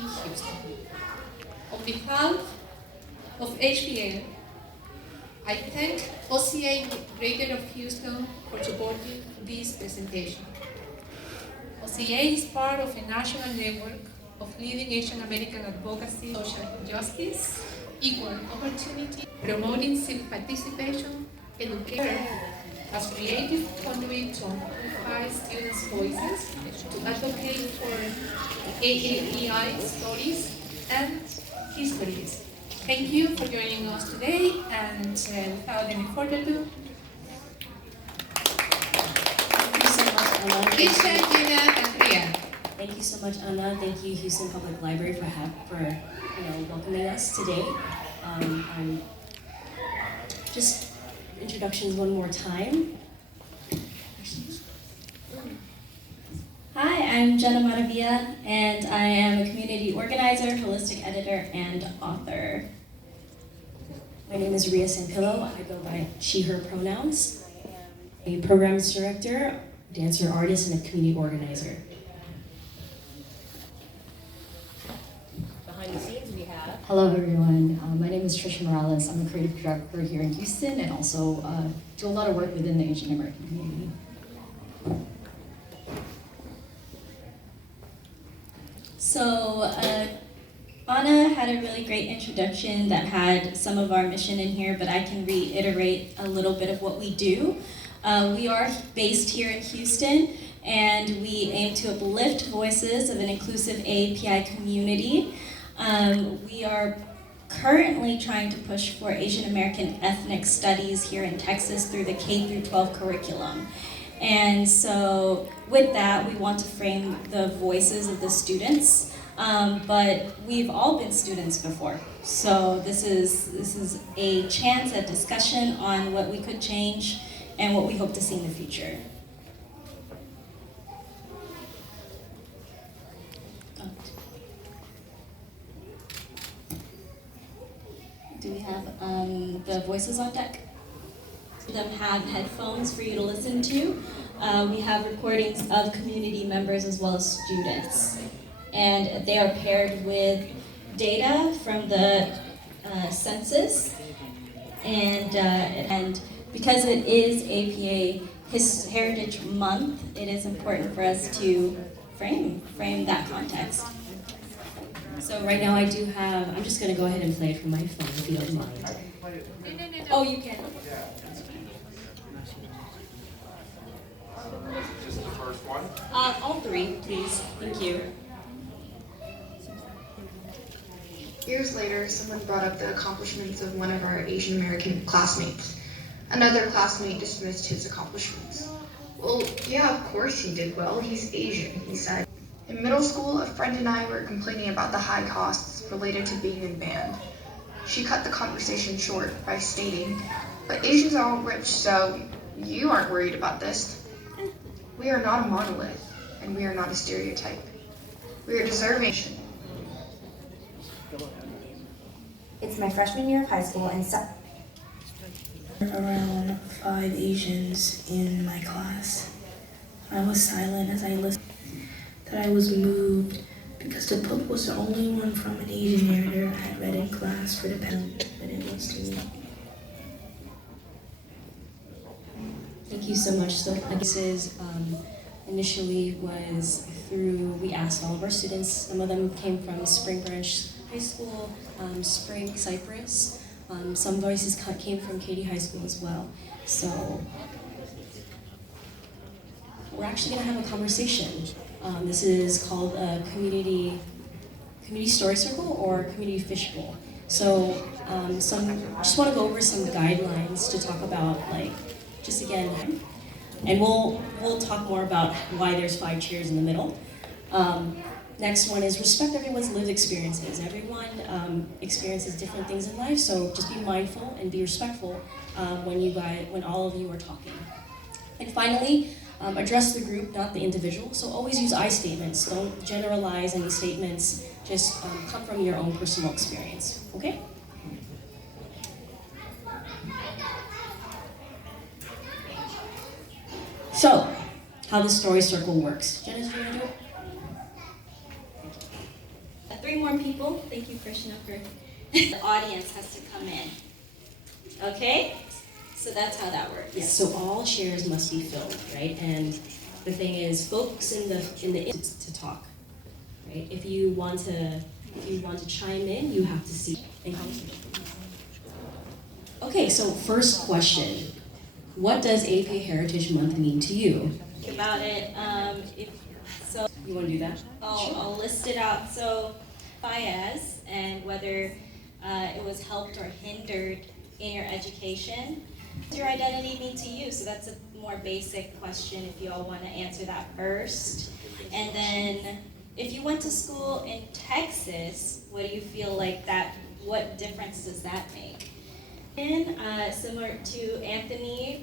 in Houston. On behalf of HPN, I thank OCA Greater of Houston for supporting this presentation. OCA is part of a national network of leading Asian American advocacy, social justice, equal opportunity, promoting civic participation, education, as creative conduit to amplify students' voices, to advocate for AAPI stories and histories. Thank you for joining us today, and without any further ado, Thank you so much, Anna. Isha, Gina, and Ria. Thank you so much, Anna. Thank you, Houston Public Library, for welcoming us today. Just introductions one more time. Hi, I'm Jenna Maravilla, and I am a community organizer, holistic editor, and author. My name is Ria Sampillo. I go by she, her pronouns. I am a programs director, dancer, artist, and a community organizer. Behind the scenes, we have... Hello, everyone. My name is Trisha Morales. I'm a creative director here in Houston and also do a lot of work within the Asian American community. So, Anna had a really great introduction that had some of our mission in here, but I can reiterate a little bit of what we do. We are based here in Houston, and we aim to uplift voices of an inclusive AAPI community. We are currently trying to push for Asian American ethnic studies here in Texas through the K-12 curriculum. And so with that, we want to frame the voices of the students, but we've all been students before. So this is a chance at discussion on what we could change and what we hope to see in the future. Do we have the voices on deck? Them have headphones for you to listen to. We have recordings of community members as well as students. And they are paired with data from the census. And because it is APA Heritage Month, it is important for us to frame that context. So right now I do have, I'm just gonna go ahead and play it from my phone if you don't mind. No. Oh, you can. Just the first one? All three, please. Thank you. Years later, someone brought up the accomplishments of one of our Asian American classmates. Another classmate dismissed his accomplishments. Well, yeah, of course he did well. He's Asian, he said. In middle school, a friend and I were complaining about the high costs related to being in band. She cut the conversation short by stating, "But Asians are all rich, so you aren't worried about this." We are not a monolith, and we are not a stereotype. We are deserving. It's my freshman year of high school, and around 5 Asians in my class. I was silent as I listened. That I was moved because the book was the only one from an Asian narrator I had read in class for the past, but it was to me. Thank you so much. So this is initially was through, we asked all of our students, some of them came from Spring Branch High School, Spring Cypress. Some voices came from Katy High School as well. So we're actually gonna have a conversation. This is called a community story circle or community fishbowl. So just want to go over some guidelines to talk about, like, just again, and we'll talk more about why there's 5 chairs in the middle. Next one is respect everyone's lived experiences. Everyone experiences different things in life, so just be mindful and be respectful when all of you are talking. And finally, address the group, not the individual. So always use I statements. Don't generalize any statements. Just come from your own personal experience. Okay? So, how the story circle works. Jenna, do you want to do it? 3 more people. Thank you, Krishna, for the audience has to come in. Okay? So that's how that works. Yes, so all chairs must be filled, right? And the thing is, folks in the to talk, right? If you want to chime in, you have to see and conversation. Okay, so first question. What does AAPI Heritage Month mean to you? Think about it. You want to do that? I'll list it out. So, bias and whether it was helped or hindered in your education. What does your identity mean to you? So that's a more basic question if you all want to answer that first. And then, if you went to school in Texas, what do you feel like that, what difference does that make? And similar to Anthony,